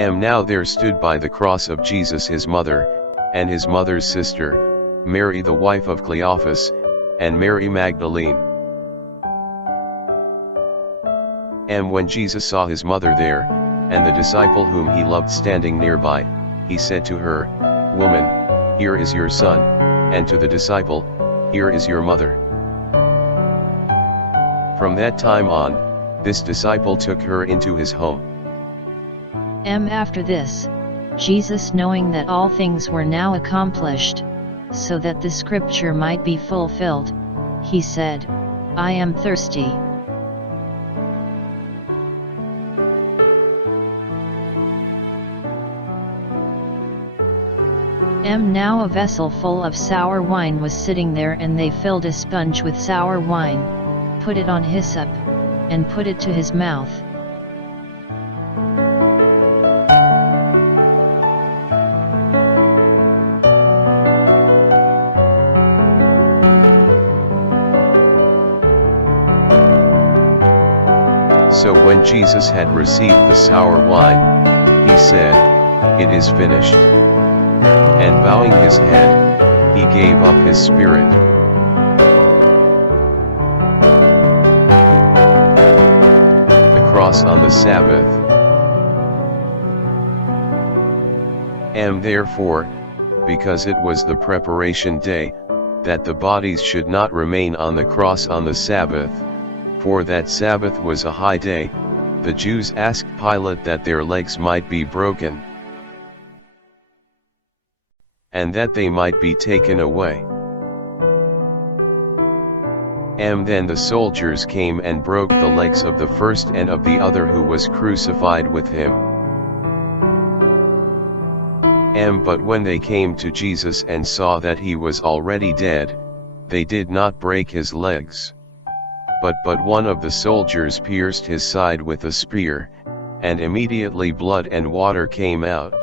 Now there stood by the cross of Jesus his mother, and his mother's sister, Mary the wife of Cleophas, and Mary Magdalene. And when Jesus saw his mother there, and the disciple whom he loved standing nearby, he said to her, Woman, here is your son, and to the disciple, Here is your mother. From that time on, this disciple took her into his home. After this, Jesus, knowing that all things were now accomplished, so that the scripture might be fulfilled, he said, I am thirsty. Now a vessel full of sour wine was sitting there, and they filled a sponge with sour wine, put it on hyssop, and put it to his mouth. So when Jesus had received the sour wine, he said, It is finished. And bowing his head, he gave up his spirit. The cross on the Sabbath. Therefore, because it was the preparation day, that the bodies should not remain on the cross on the Sabbath, for that Sabbath was a high day, the Jews asked Pilate that their legs might be broken, and that they might be taken away. Then the soldiers came and broke the legs of the first and of the other who was crucified with him. But when they came to Jesus and saw that he was already dead, they did not break his legs. But one of the soldiers pierced his side with a spear, and immediately blood and water came out.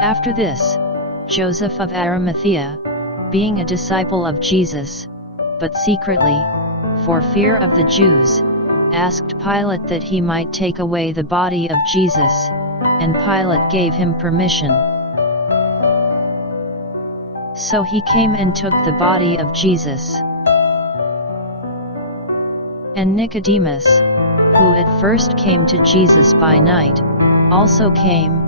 After this, Joseph of Arimathea, being a disciple of Jesus, but secretly, for fear of the Jews, asked Pilate that he might take away the body of Jesus, and Pilate gave him permission. So he came and took the body of Jesus. And Nicodemus, who at first came to Jesus by night, also came,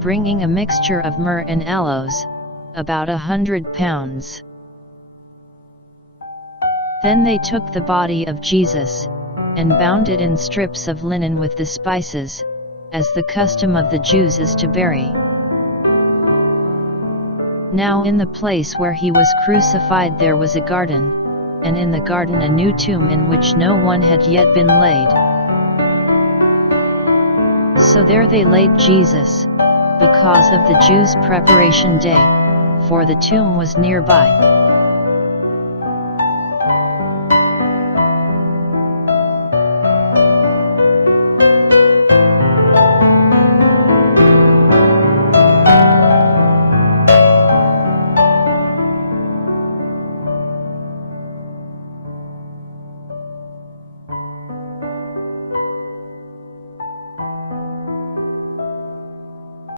bringing a mixture of myrrh and aloes, about 100 pounds. Then they took the body of Jesus, and bound it in strips of linen with the spices, as the custom of the Jews is to bury. Now in the place where he was crucified there was a garden, and in the garden a new tomb in which no one had yet been laid. So there they laid Jesus, because of the Jews' preparation day, for the tomb was nearby.